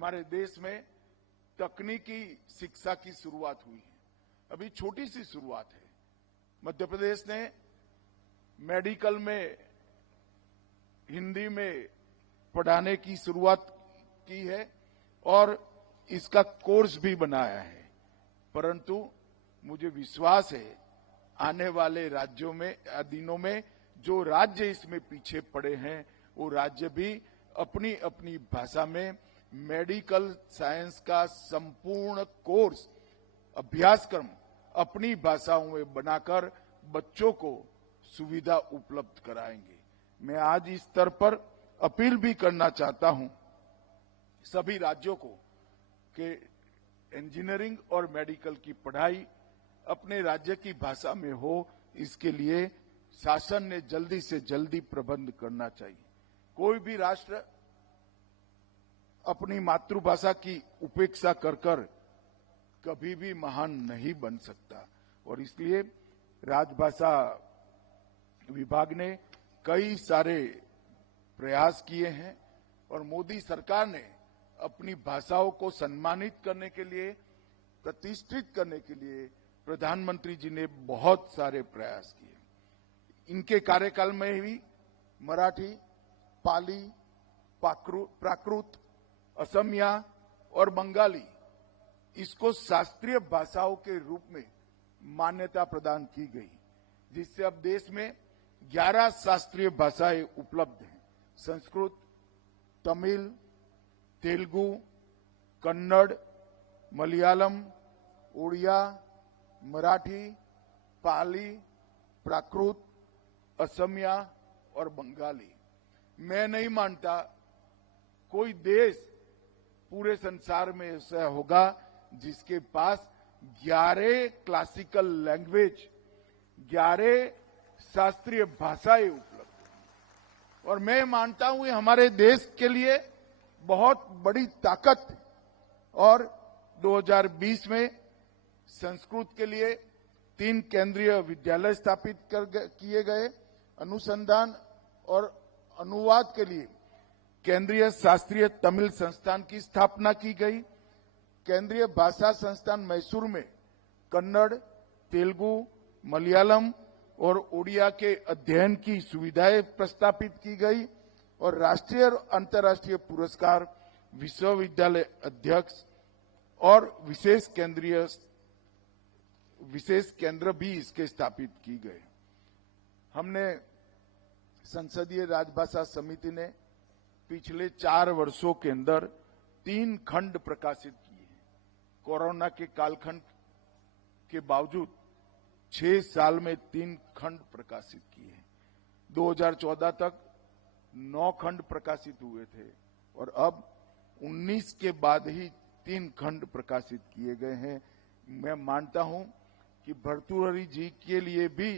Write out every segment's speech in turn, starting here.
हमारे देश में तकनीकी शिक्षा की शुरुआत हुई है। अभी छोटी सी शुरुआत है। मध्य प्रदेश ने मेडिकल में हिंदी में पढ़ाने की शुरुआत की है और इसका कोर्स भी बनाया है, परंतु मुझे विश्वास है आने वाले राज्यों में दिनों में जो राज्य इसमें पीछे पड़े हैं वो राज्य भी अपनी अपनी भाषा में मेडिकल साइंस का संपूर्ण कोर्स अभ्यासक्रम अपनी भाषाओं में बनाकर बच्चों को सुविधा उपलब्ध कराएंगे। मैं आज इस स्तर पर अपील भी करना चाहता हूं सभी राज्यों को कि इंजीनियरिंग और मेडिकल की पढ़ाई अपने राज्य की भाषा में हो, इसके लिए शासन ने जल्दी से जल्दी प्रबंध करना चाहिए। कोई भी राष्ट्र अपनी मातृभाषा की उपेक्षा कर कभी भी महान नहीं बन सकता और इसलिए राजभाषा विभाग ने कई सारे प्रयास किए हैं और मोदी सरकार ने अपनी भाषाओं को सम्मानित करने के लिए, प्रतिष्ठित करने के लिए प्रधानमंत्री जी ने बहुत सारे प्रयास किए। इनके कार्यकाल में ही मराठी, पाली, प्राकृत, असमिया और बंगाली इसको शास्त्रीय भाषाओं के रूप में मान्यता प्रदान की गई, जिससे अब देश में 11 शास्त्रीय भाषाएं उपलब्ध हैं। संस्कृत, तमिल, तेलुगु, कन्नड़, मलयालम, उड़िया, मराठी, पाली, प्राकृत, असमिया और बंगाली। मैं नहीं मानता कोई देश पूरे संसार में ऐसा होगा जिसके पास 11 क्लासिकल लैंग्वेज, 11 शास्त्रीय भाषाएं उपलब्ध हैं। और मैं मानता हूं ये हमारे देश के लिए बहुत बड़ी ताकत है। और 2020 में संस्कृत के लिए 3 केंद्रीय विद्यालय स्थापित किए गए, अनुसंधान और अनुवाद के लिए केंद्रीय शास्त्रीय तमिल संस्थान की स्थापना की गई, केंद्रीय भाषा संस्थान मैसूर में कन्नड़, तेलुगु, मलयालम और उड़िया के अध्ययन की सुविधाएं प्रस्तापित की गई और राष्ट्रीय और अंतर्राष्ट्रीय पुरस्कार, विश्वविद्यालय अध्यक्ष और विशेष केंद्र भी इसके स्थापित की गए। हमने संसदीय राजभाषा समिति ने पिछले 4 वर्षों के अंदर 3 खंड प्रकाशित किए हैं। कोरोना के कालखंड के बावजूद 6 साल में 3 खंड प्रकाशित किए हैं। 2014 तक 9 खंड प्रकाशित हुए थे और अब 19 के बाद ही 3 खंड प्रकाशित किए गए हैं। मैं मानता हूं कि भर्तृहरि जी के लिए भी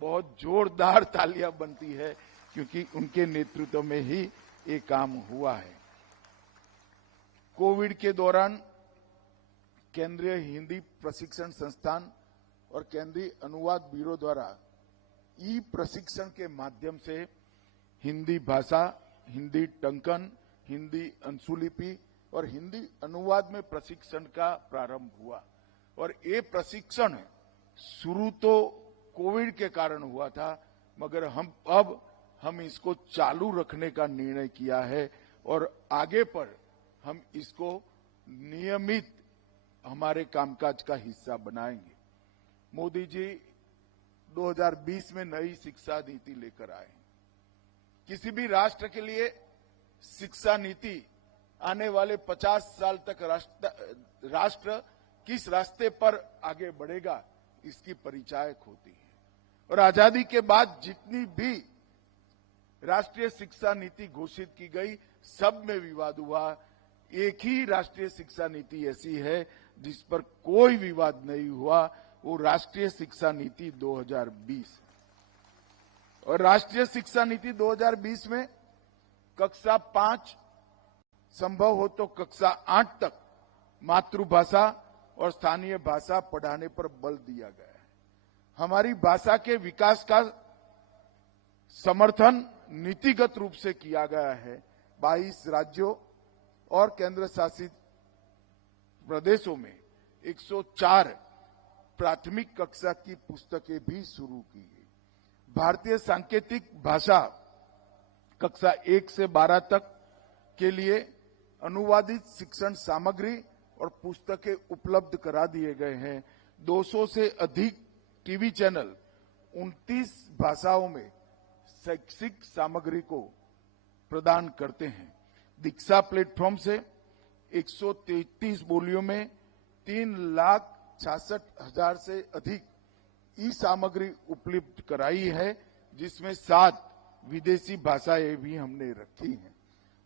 बहुत जोरदार तालियां बनती है, क्योंकि उनके नेतृत्व में ही ये काम हुआ है। कोविड के दौरान केंद्रीय हिंदी प्रशिक्षण संस्थान और केंद्रीय अनुवाद ब्यूरो द्वारा ई प्रशिक्षण के माध्यम से हिंदी भाषा, हिंदी टंकन, हिंदी अंशुलिपि और हिंदी अनुवाद में प्रशिक्षण का प्रारंभ हुआ। और ये प्रशिक्षण शुरू तो कोविड के कारण हुआ था, मगर हम इसको चालू रखने का निर्णय किया है और आगे पर हम इसको नियमित हमारे कामकाज का हिस्सा बनाएंगे। मोदी जी 2020 में नई शिक्षा नीति लेकर आए। किसी भी राष्ट्र के लिए शिक्षा नीति आने वाले 50 साल तक राष्ट्र किस रास्ते पर आगे बढ़ेगा इसकी परिचायक होती है। और आजादी के बाद जितनी भी राष्ट्रीय शिक्षा नीति घोषित की गई, सब में विवाद हुआ। एक ही राष्ट्रीय शिक्षा नीति ऐसी है जिस पर कोई विवाद नहीं हुआ, वो राष्ट्रीय शिक्षा नीति 2020। और राष्ट्रीय शिक्षा नीति 2020 में कक्षा 5, संभव हो तो कक्षा 8 तक मातृभाषा और स्थानीय भाषा पढ़ाने पर बल दिया गया है। हमारी भाषा के विकास का समर्थन नीतिगत रूप से किया गया है। 22 राज्यों और केंद्र शासित प्रदेशों में 104 प्राथमिक कक्षा की पुस्तकें भी शुरू की गई। भारतीय सांकेतिक भाषा कक्षा 1 से 12 तक के लिए अनुवादित शिक्षण सामग्री और पुस्तकें उपलब्ध करा दिए गए हैं। 200 से अधिक टीवी चैनल 29 भाषाओं में शैक्षिक सामग्री को प्रदान करते हैं। दीक्षा प्लेटफॉर्म से 133 बोलियों में 3,66,000 से अधिक ई सामग्री उपलब्ध कराई है, जिसमें 7 विदेशी भाषाएं भी हमने रखी हैं।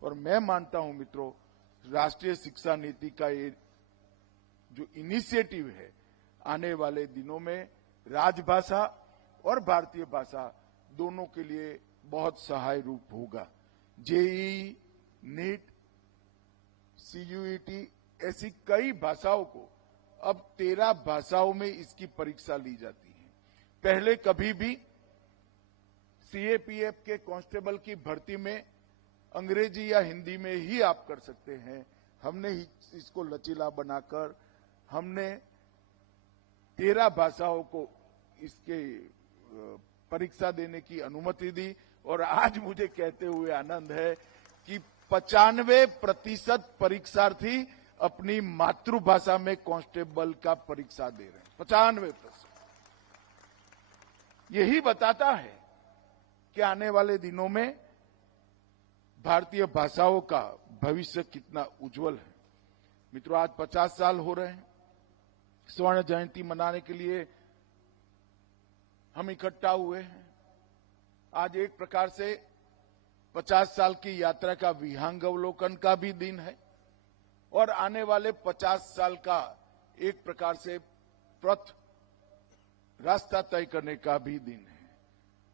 और मैं मानता हूं मित्रों, राष्ट्रीय शिक्षा नीति का ये जो इनिशिएटिव है, आने वाले दिनों में राजभाषा और भारतीय भाषा दोनों के लिए बहुत सहाय रूप होगा। जेईई, नीट, सीयूईटी ऐसी कई भाषाओं को अब 13 भाषाओं में इसकी परीक्षा ली जाती है। पहले कभी भी सीएपीएफ के कांस्टेबल की भर्ती में अंग्रेजी या हिंदी में ही आप कर सकते हैं। हमने इसको लचीला बनाकर हमने 13 भाषाओं को इसके परीक्षा देने की अनुमति दी। और आज मुझे कहते हुए आनंद है कि 95% परीक्षार्थी अपनी मातृभाषा में कांस्टेबल का परीक्षा दे रहे हैं। 95%। यही बताता है कि आने वाले दिनों में भारतीय भाषाओं का भविष्य कितना उज्जवल है। मित्रों, आज 50 साल हो रहे हैं स्वर्ण जयंती मनाने के लिए हम इकट्ठा हुए हैं। आज एक प्रकार से 50 साल की यात्रा का विहंगावलोकन का भी दिन है और आने वाले 50 साल का एक प्रकार से पथ रास्ता तय करने का भी दिन है।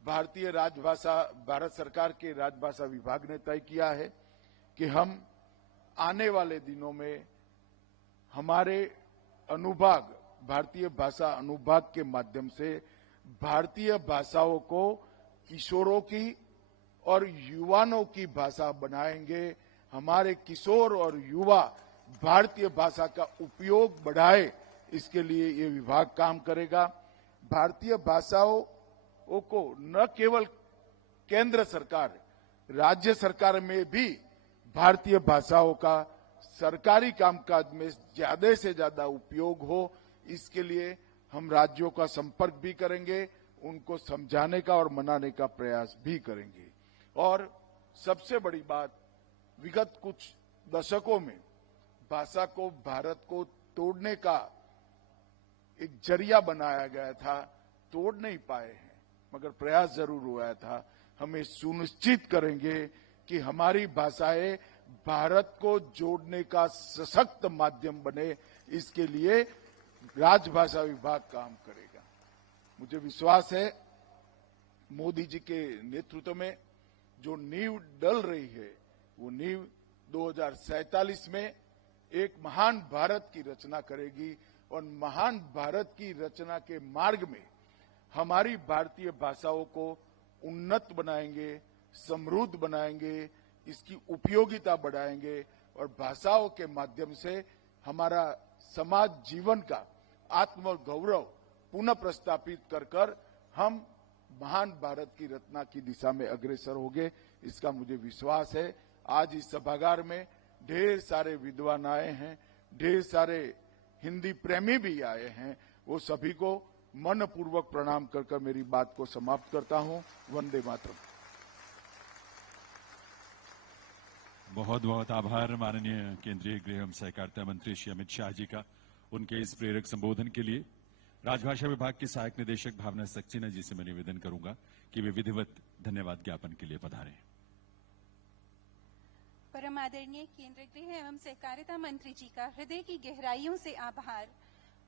भारतीय राजभाषा, भारत सरकार के राजभाषा विभाग ने तय किया है कि हम आने वाले दिनों में हमारे अनुभाग, भारतीय भाषा अनुभाग के माध्यम से भारतीय भाषाओं को किशोरों की और युवाओं की भाषा बनाएंगे। हमारे किशोर और युवा भारतीय भाषा का उपयोग बढ़ाए, इसके लिए ये विभाग काम करेगा। भारतीय भाषाओं को न केवल केंद्र सरकार, राज्य सरकार में भी भारतीय भाषाओं का सरकारी कामकाज में ज्यादा से ज्यादा उपयोग हो, इसके लिए हम राज्यों का संपर्क भी करेंगे, उनको समझाने का और मनाने का प्रयास भी करेंगे। और सबसे बड़ी बात, विगत कुछ दशकों में भाषा को, भारत को तोड़ने का एक जरिया बनाया गया था, तोड़ नहीं पाए हैं, मगर प्रयास जरूर हुआ था। हमें सुनिश्चित करेंगे कि हमारी भाषाएं भारत को जोड़ने का सशक्त माध्यम बने, इसके लिए राजभाषा विभाग काम करेगा। मुझे विश्वास है मोदी जी के नेतृत्व में जो नींव डल रही है, वो नींव 2047 में एक महान भारत की रचना करेगी और महान भारत की रचना के मार्ग में हमारी भारतीय भाषाओं को उन्नत बनाएंगे, समृद्ध बनाएंगे, इसकी उपयोगिता बढ़ाएंगे और भाषाओं के माध्यम से हमारा समाज जीवन का आत्मगौरव पुनः प्रस्थापित कर हम महान भारत की रचना की दिशा में अग्रसर होंगे, इसका मुझे विश्वास है। आज इस सभागार में ढेर सारे विद्वान आए हैं, ढेर सारे हिंदी प्रेमी भी आए हैं, वो सभी को मनपूर्वक प्रणाम कर मेरी बात को समाप्त करता हूं। वंदे मातरम। बहुत बहुत आभार माननीय केंद्रीय गृह एवं सहकारिता मंत्री श्री अमित शाह जी का, उनके इस प्रेरक संबोधन के लिए। राजभाषा विभाग की सहायक निदेशक भावना सक्सेना जी से मैं निवेदन करूंगा कि वे विधिवत धन्यवाद ज्ञापन के लिए पधारें। परम आदरणीय केंद्रीय गृह एवं सहकारिता मंत्री जी का हृदय की गहराइयों से आभार।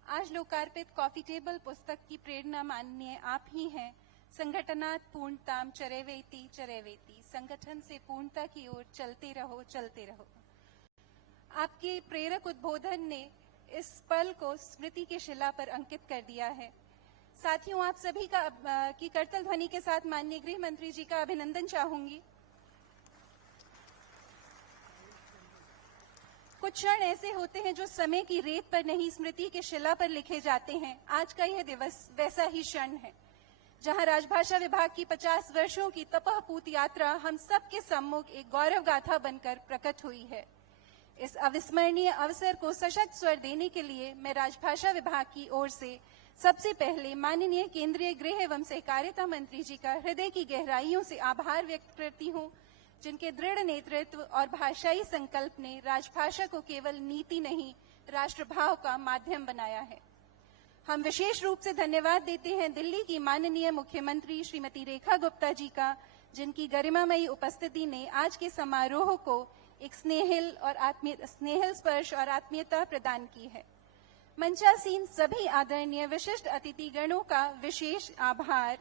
आज लोकार्पित कॉफी टेबल पुस्तक की प्रेरणा माननीय आप ही हैं। संगठनात् पूर्णताम चरेवेति चरेवेति, संगठन से पूर्णता की ओर चलते रहो चलते रहो। आपके प्रेरक उद्बोधन ने इस पल को स्मृति के शिला पर अंकित कर दिया है। साथियों, आप सभी की करतल ध्वनि के साथ माननीय गृह मंत्री जी का अभिनंदन चाहूंगी। कुछ क्षण ऐसे होते हैं जो समय की रेत पर नहीं, स्मृति के शिला पर लिखे जाते हैं। आज का यह दिवस वैसा ही क्षण है, जहां राजभाषा विभाग की 50 वर्षों की तपःपूत यात्रा हम सबके सम्मुख एक गौरव गाथा बनकर प्रकट हुई है। इस अविस्मरणीय अवसर को सशक्त स्वर देने के लिए मैं राजभाषा विभाग की ओर से सबसे पहले माननीय केंद्रीय गृह एवं सहकारिता मंत्री जी का हृदय की गहराइयों से आभार व्यक्त करती हूं, जिनके दृढ़ नेतृत्व और भाषाई संकल्प ने राजभाषा को केवल नीति नहीं, राष्ट्रभाव का माध्यम बनाया है। हम विशेष रूप से धन्यवाद देते हैं दिल्ली की माननीय मुख्यमंत्री श्रीमती रेखा गुप्ता जी का, जिनकी गरिमामयी उपस्थिति ने आज के समारोह को एक स्नेहिल स्पर्श और आत्मीयता प्रदान की है। मंचासीन सभी आदरणीय विशिष्ट अतिथिगणों का विशेष आभार,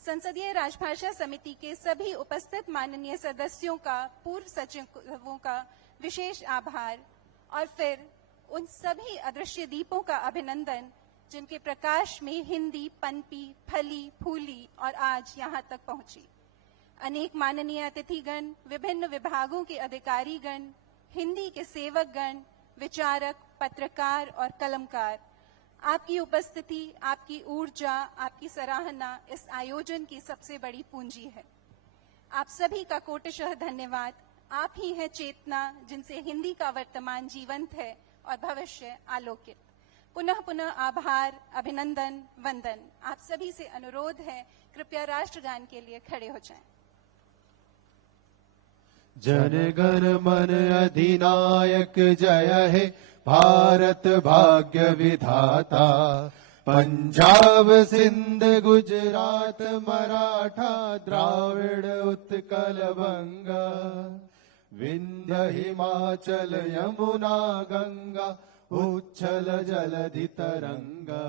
संसदीय राजभाषा समिति के सभी उपस्थित माननीय सदस्यों का, पूर्व सचिवों का विशेष आभार, और फिर उन सभी अदृश्य दीपों का अभिनंदन जिनके प्रकाश में हिंदी पनपी, फली, फूली और आज यहाँ तक पहुंची। अनेक माननीय अतिथिगण, विभिन्न विभागों के अधिकारीगण, हिंदी के सेवकगण, विचारक, पत्रकार और कलमकार, आपकी उपस्थिति, आपकी ऊर्जा, आपकी सराहना इस आयोजन की सबसे बड़ी पूंजी है। आप सभी का कोटिशः धन्यवाद। आप ही हैं चेतना जिनसे हिंदी का वर्तमान जीवंत है और भविष्य आलोकित। पुनः पुनः आभार, अभिनंदन, वंदन। आप सभी से अनुरोध है, कृपया राष्ट्रगान के लिए खड़े हो जाएं। जन गण मन अधिनायक जय हे भारत भाग्य विधाता। पंजाब सिंध गुजरात मराठा द्राविड़ उत्कल बंगा। विंध्य हिमाचल यमुना गंगा उच्छल जलधि तरंगा।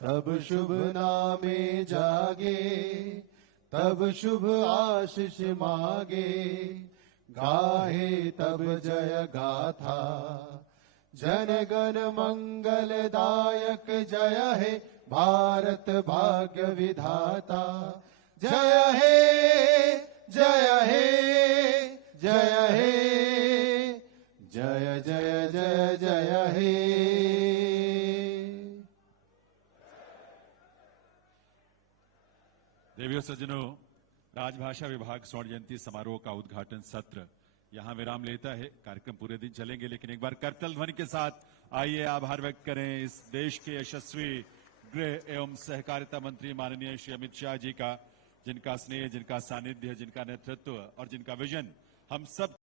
तब शुभ नामे जागे, तब शुभ आशीष मागे। गाहे तब जय गाथा, जन गण मंगलदायक जय हे भारत भाग्य विधाता। जय हे जय हे जय हे जय जय जय जय हे। देवियों सज्जनों, राजभाषा विभाग स्वर्ण जयंती समारोह का उद्घाटन सत्र यहां विराम लेता है। कार्यक्रम पूरे दिन चलेंगे, लेकिन एक बार करतल ध्वनि के साथ आइए आभार व्यक्त करें इस देश के यशस्वी गृह एवं सहकारिता मंत्री माननीय श्री अमित शाह जी का, जिनका स्नेह, जिनका सानिध्य, जिनका नेतृत्व और जिनका विजन हम सब